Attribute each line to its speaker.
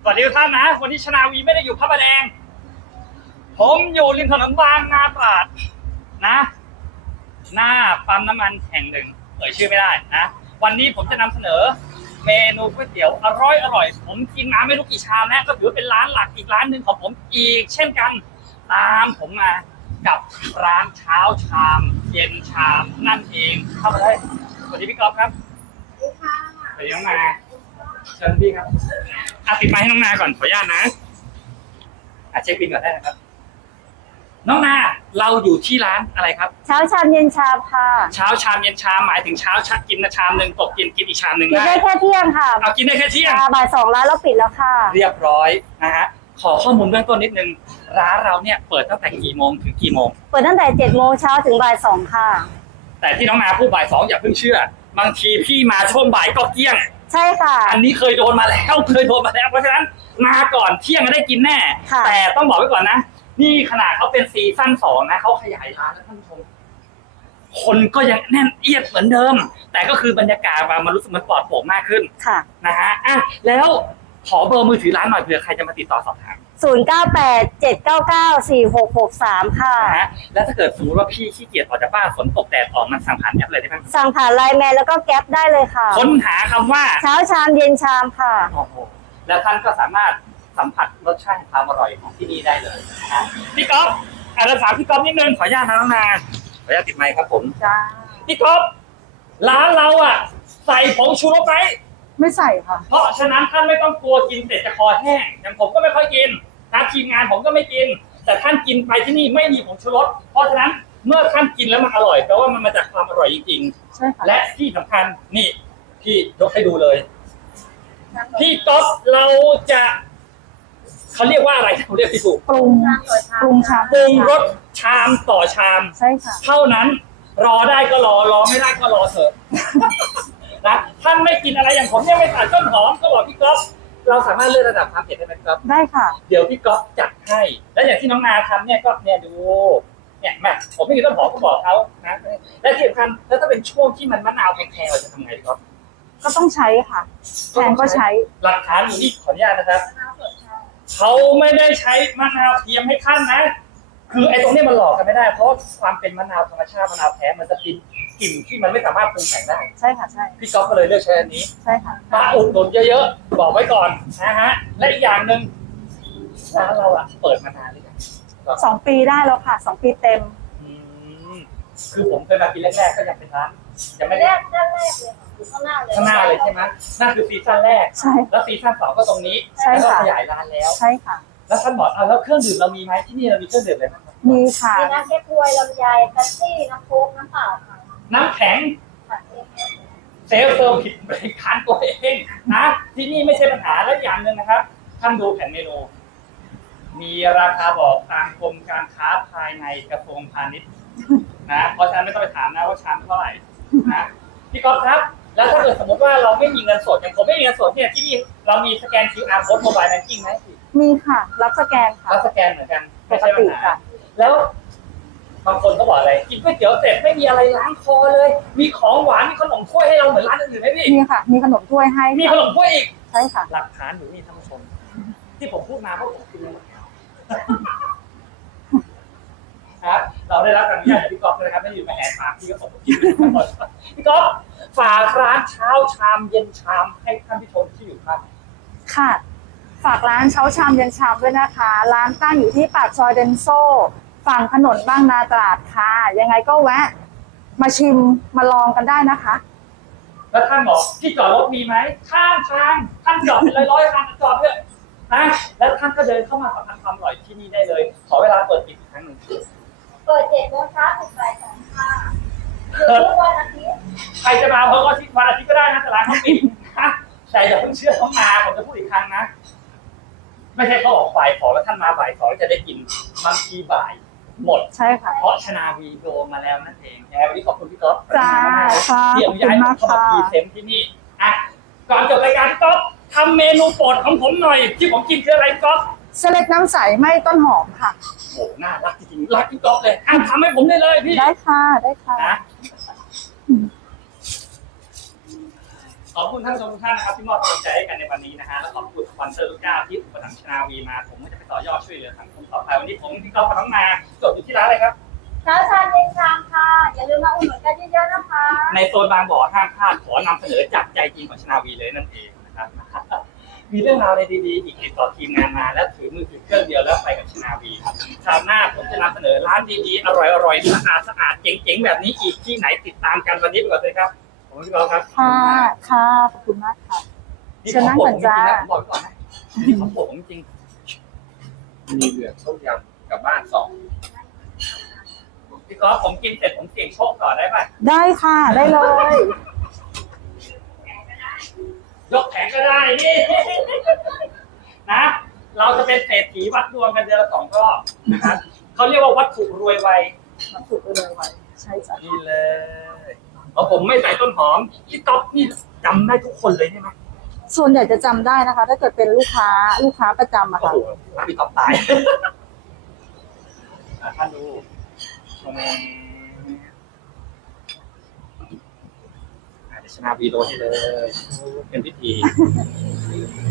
Speaker 1: วัสดีทุกท่านนะวันนี้ชนาวีไม่ได้อยู่พระประแดงผมอยู่ริมถนนบางนาตราดนะหน้าปั๊มน้ำมันแห่งหนึ่งชื่อไม่ได้นะวันนี้ผมจะนำเสนอเมนูก๋วยเตี๋ยวอร่อยผมกินน้ำไม่รู้กี่ชามแล้วก็ถือเป็นร้านหลักอีกร้านหนึ่งของผมอีกเช่นกันตามผมมากับร้านเช้าชามเย็นชามนั่นเองเข้ามาเลยสวัสดีพี่ก๊อฟครับสวัสดีน้องนาเชิญพี่ครับติดไมค์ให้น้องนาก่อนขออนุญาตนะเช็คบินก่อนได้นะครับน้องนาเราอยู่ที่ร้านอะไรครับ
Speaker 2: เช้าชามเย็นชามค่ะ
Speaker 1: เช้าชามเย็นชามหมายถึงเช้าชักกินชามหนึ่งตกกินอีกชามหนึ่ง
Speaker 2: ได้แค่เที่ยงค่ะ
Speaker 1: เอากินได้แค่เที่ยง
Speaker 2: บ่าย2ร้านเราปิดแล้วค่ะ
Speaker 1: เรียบร้อยนะฮะขอข้อมูลเบื้องต้นนิดนึงร้านเราเนี่ยเปิดตั้งแต่กี่โมงถึงกี่โมง
Speaker 2: เปิดตั้งแต่7 โมงเช้าถึงบ่าย2ค่ะ
Speaker 1: แต่ที่น้องนาพูดบ่าย2อย่าเพิ่งเชื่อบางทีพี่มาช่วงบ่ายก็เที่ยง
Speaker 2: ใช่ค่ะ
Speaker 1: อันนี้เคยโดนมาแล้วเพราะฉะนั้นมาก่อนเที่ยงได้กินแน่แต่ต้องบอกไว้ก่อนนะนี่ขนาดเขาเป็นซีซั่น2นะเขาขยายร้านแล้วท่านผู้ชมคนก็ยังแน่นเอียดเหมือนเดิมแต่ก็คือบรรยากาศมันรู้สึกมันปลอดโปร่งมากขึ้น
Speaker 2: ค่ะ
Speaker 1: นะฮะแล้วขอเบอร์มือถือร้านหน่อยเผื่อใครจะมาติดต่อสอบถาม
Speaker 2: 0987994663ค่ะ
Speaker 1: แล้วถ้าเกิดสมมติว่าพี่ขี้เกียจออกจากบ้านฝนตกแดดออกมันสั่งผ่านแอปอะไรได้ไหม
Speaker 2: สั่งผ่านไลน์แมนแล้วก็แก๊ปได้เลยค่ะ
Speaker 1: ค้นหาคำว่า
Speaker 2: เช้าชามเย็นชามค่ะ
Speaker 1: โอ้โหแล้วท่านก็สามารถสัมผัสรสชาติความอร่อยของที่นี่ได้เลยนะพี่ก๊อฟเราถามพี่ก๊อฟนิดนึงขออนุญาตนะน้องนาขออนุญาตติดไมค์ครับผม
Speaker 2: จ้า
Speaker 1: พี่ก๊อฟร้านเราใส่ผงชูรสไหม
Speaker 2: ไม่ใส่ค่ะ
Speaker 1: เพราะฉะนั้นท่านไม่ต้องกลัวกินเสร็จจะคอแห้งอย่างผมก็ไม่ค่อยกินทีมงานผมก็ไม่กินแต่ท่านกินไปที่นี่ไม่มีผงชูรสเพราะฉะนั้นเมื่อท่านกินแล้วมันอร่อยแปลว่ามันมาจากความอร่อยจริง
Speaker 2: ๆใช่ค่ะ
Speaker 1: และที่สำคัญนี่พี่ยกให้ดูเลยพี่ก๊อฟเราจะเขาเรียกว่าอะไรเขาเรียกพี่ถูก
Speaker 2: ปรุงชาม
Speaker 1: ปรุงรสชามต่อชาม
Speaker 2: ใช่ค่ะ
Speaker 1: เท่านั้นรอได้ก็รอไม่ได้ก็รอเถอะนะท่านไม่กินอะไรอย่างผมเนี่ยไม่ตัดต้นหอมก็บอกพี่ก๊อฟเราสามารถเลือกระดับความเผ็ดได้ไหมครับ
Speaker 2: ได้ค่ะ
Speaker 1: เดี๋ยวพี่ก๊อฟจัดให้แล้วอย่างที่น้องนาทำเนี่ยก็เนี่ยดูเนี่ยแม่ผมไม่กินต้นหอมก็บอกเขานะและที่สำคัญแล้วถ้าเป็นช่วงที่มันมะนาวแพงๆเราจะทำไงพี่ก๊อฟ
Speaker 2: ก็ต้องใช้ค่ะแพงก็ใช้
Speaker 1: หลักฐานอยู่นี่ขออนุญาตนะครับเขาไม่ได้ใช้มะนาวเทียมให้ท่านนะคือไอ้ตรงนี้มันหลอกกันไม่ได้เพราะความเป็นมะนาวธรรมชาติมะนาวแท้มันจะกินกลิ่นที่มันไม่สามารถปรุงแต่งได้
Speaker 2: ใช่ค่ะใช่
Speaker 1: พี่ก๊อฟก็เลยเลือกใช้อันนี้
Speaker 2: ใช่ค่ะ
Speaker 1: มาอุดหนุนเยอะๆบอกไว้ก่อนนะฮะและอีกอย่างหนึ่งร้านเราเปิดมานานหรือยัง
Speaker 2: 2 ปีได้แล้วค่ะ2 ปีเต็ม
Speaker 1: คือผมเคยมาปีแรกๆก็ยังเป็นร้านยังไม่ได้
Speaker 2: แรกเลยอยู่ข้างหน้า
Speaker 1: เลยใช่ไหมนั่นคือซีซั่นแรก
Speaker 2: ใช่
Speaker 1: แล้วซีซั่น2ก็ตรงนี้แล้วก็ขยายร้านแล้ว
Speaker 2: ใช่ค่ะ
Speaker 1: แล้วท่านบอกแล้วเครื่องดื่มเรามีไหมที่นี่เรามีเครื่องดื่มอะไรบ้าง
Speaker 2: มีค่ะ
Speaker 3: มีน้ำแก้ควยลำไยเป๊ปซี่น้ำโค้กน้ำเปล่าค่ะ
Speaker 1: น้ำแข็งเซลล์ผิดบริการตัวเองนะที่นี่ไม่ใช่ปัญหาและอย่างหนึ่งนะครับท่านดูแผ่นเมนูมีราคาบอกตามกรมการค้าภายในกระทรวงพาณิชย์นะเพราะฉะนั้นไม่ต้องไปถามนะว่าชามเท่าไหร่นะพี่ก๊อฟครับแล้วถ้าเกิดสมมติว่าเราไม่มีเงินสดอย่างผมไม่มีเงินสดเนี่ยที่นี่เรามีสแกน QR Code Mobile Banking ไหม
Speaker 2: มีค่ะรับสแกนค่ะ
Speaker 1: รับสแกนเหมือนกันไม่ใช่ปัญหาแล้วบางคนเขาบอกอะไรกินก๋วยเตี๋ยวเสร็จไม่มีอะไรล้างคอเลยมีของหวานมีขนมถ้วยให้เราเหมือนร้านอื่นไหมพี่
Speaker 2: มีค่ะมีขนมถ้วยให้
Speaker 1: มีขนมถ้วยอีก
Speaker 2: ใช่ค่ะ
Speaker 1: หลักฐานอยู่นี่ท่านผู้ชมที่ผมพูดมาเพราะผมกินหมดแล้วครับเราได้รับการอนุญาตจากพี่ก๊อฟนะครับไม่อยู่มาแหกปากพี่ก็ผมกินหมดพี่ก๊อฟฝากร้านเช้าชามเย็นชามให้ท่านผู้ชมที่อยู่ครับ
Speaker 2: ค่ะฝากร้านเช้าชามเย็นชามด้วยนะคะร้านตั้งอยู่ที่ปากซอยเดนโซฝั่งถนนบางนาตราดค่ะยังไงก็แวะมาชิมมาลองกันได้นะคะ
Speaker 1: แล้วท่านบอกที่จอดรถมีไหมข้างทางท่านจอดเป็นร้อยๆคันจอดเถอะนะแล้วท่านก็เดินเข้ามาสัมผัสความอร่อยที่นี่ได้เลยขอเวลาเปิดอีกครั้งหนึ่ง
Speaker 3: เปิด7 โมงเช้าถึงบ่าย 2ค่ะทุกวันอาทิตย์
Speaker 1: ใครจะมาเพราะว่าวันอาทิตย์ก็ได้นะแต่ร้านเขาปิดนะแต่อย่าเพิ่งเชื่อเขามาผมจะพูดอีกครั้งนะไม่ใช่เขาบอกบ่าย2แล้วท่านมาบ่าย2จะได้กินบางทีบ่ายหมด
Speaker 2: ใช่ค่ะ
Speaker 1: เพราะชนาวีโดนมาแล้วนั่นเองวันนี้ขอบคุณพี่ก๊อฟ
Speaker 2: จ้าค่ะ
Speaker 1: ที่อนุญาตให้เข้ามาพรีเซนต์ที่นี่ก่อนจบรายการพี่ก๊อฟทำเมนูโปรดของผมหน่อยที่ผมกินคืออะไรก๊อฟ
Speaker 2: เส้นเล็กน้ำใสไม่ต้นหอมค่ะ
Speaker 1: โอ้น่ารักจริงรักพี่ก๊อฟเลยทำให้ผมได้เลยพี่
Speaker 2: ได้ค่ะได้ค่ะ
Speaker 1: นะขอบคุณท่านผู้ชมทุกท่านนะครับที่มอบกำลังใจให้กันในวันนี้นะฮะและขอบคุณปอนเซอร์ทุกเจ้าที่อุปถัมภ์ชนาวีมาผมก็จะไปต่อยอดช่วยเหลือสังคมต่อไปวันนี้ผมที่เขาพนังมาจบอยู่ที่ร้านอะไรครับ
Speaker 3: เช้าชามเย็นชามค่ะ อย่าลืมมาอุดหนุนกันเยอะๆนะคะ
Speaker 1: ในโซนบางบ่อห้ามพลาดขอนำเสนอจากใจจริงของชนาวีเลยนั่นเองนะครับ มีเรื่องราวอะไรดีๆอีกติดต่อทีมงานมาแล้วถือมือถือเครื่องเดียวแล้วไปกับชนาวีคราวหน้าผมจะนำเสนอร้านดีๆอร่อยๆสะอาดเจ๋งๆแบบนี้อีกที่ไหนติดตามกันวันนี้ไปก่อนเลยครับผมพี่บอลครับ
Speaker 2: ค่ะค่ะขอบคุณมากค่ะ
Speaker 1: นี่
Speaker 2: เชิญนั่งก่อนจ้า
Speaker 1: ผมบอกไว้ก่อนนะนี่ของผมจริง
Speaker 4: มีเหลือต้มยำกับบ้าน2
Speaker 1: พี่ก๊อฟผมกินเสร็จผมเสี่ยงโชคต่อได้ป่ะ
Speaker 2: ได้ค่ะได้เลย
Speaker 1: ยกแผงก็ได้นี่ นะ เราจะเป็นเศรษฐีวัดดวงกันเดือนละ2 รอบนะครับเขาเรียกว่าวัตถุรวยไว
Speaker 2: มาถูกเลยไว้ใช่จ้ะ
Speaker 1: นี่เลยเพราะผมไม่ใส่ต้นหอมพี่ก๊อฟนี่จำได้ทุกคนเลยใช่ไหม
Speaker 2: ส่วนใหญ่จะจำได้นะคะ ถ้าเกิดเป็นลูกค้าประจำอะ
Speaker 1: โอ้
Speaker 2: ค่ะ
Speaker 1: โหพี่ก๊อฟตาย ท่านดูเดี๋ยวชนะวีโดให้เลย เป็นพิธี